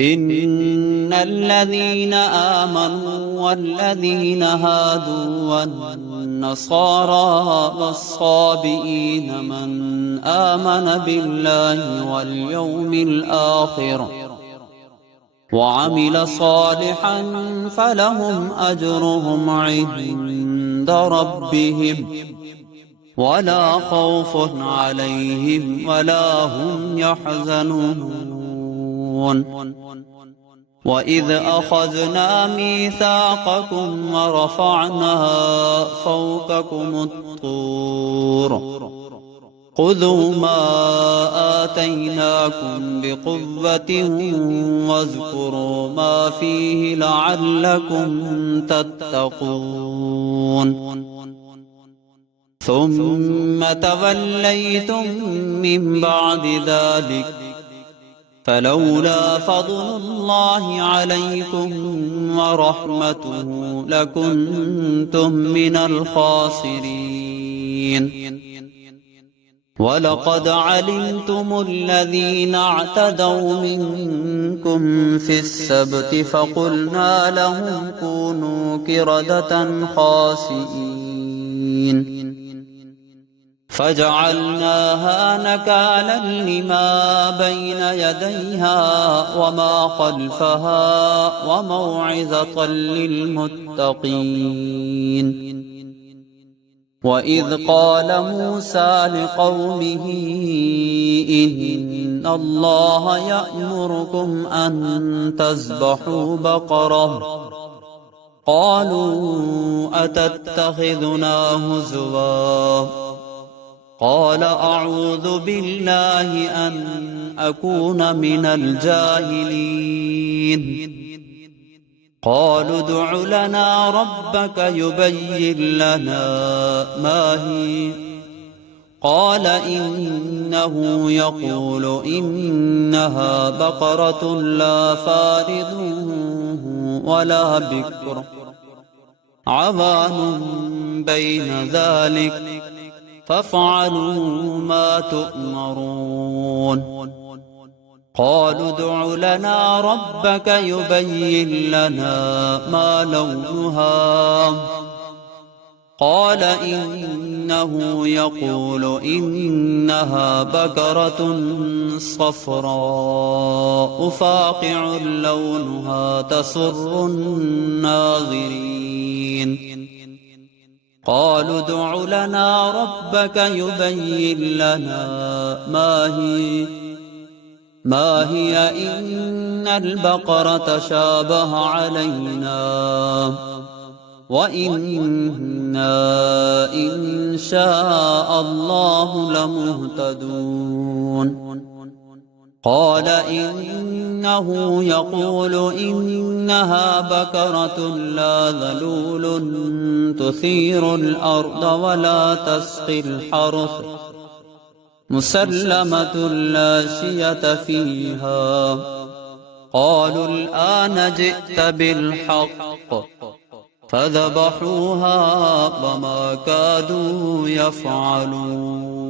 إن الذين آمنوا والذين هادوا والنصارى والصابئين من آمن بالله واليوم الآخر وعمل صالحا فلهم أجرهم عند ربهم ولا خوف عليهم ولا هم يحزنون. وإذ أخذنا ميثاقكم ورفعنا فوقكم الطور خذوا ما آتيناكم بقوة واذكروا ما فيه لعلكم تتقون. ثم توليتم من بعد ذلك فلولا فضل الله عليكم ورحمته لكنتم من الخاسرين. ولقد علمتم الذين اعتدوا منكم في السبت فقلنا لهم كونوا قردة خاسئين فجعلناها نكالا لما بين يديها وما خلفها وموعظة للمتقين. وإذ قال موسى لقومه إن الله يأمركم أن تذبحوا بقرة قالوا أتتخذنا هزوا قال أعوذ بالله أن أكون من الجاهلين. قالوا ادع لنا ربك يبين لنا ما هي قال إنه يقول إنها بقرة لا فارض ولا بكر عوان بين ذلك فافعلوا ما تؤمرون. قالوا ادع لنا ربك يبين لنا ما لونها قال إنه يقول إنها بقرة صفراء فاقع لونها تسر الناظرين. قالوا ادع لنا ربك يبين لنا ما هي إن البقرة شابه علينا وإنا إن شاء الله لمهتدون. قال إنه يقول إنها بقرة لا ذلول تثير الأرض ولا تسقي الحرث مسلمة لا شية فيها. قالوا الآن جئت بالحق فذبحوها وما كادوا يفعلون.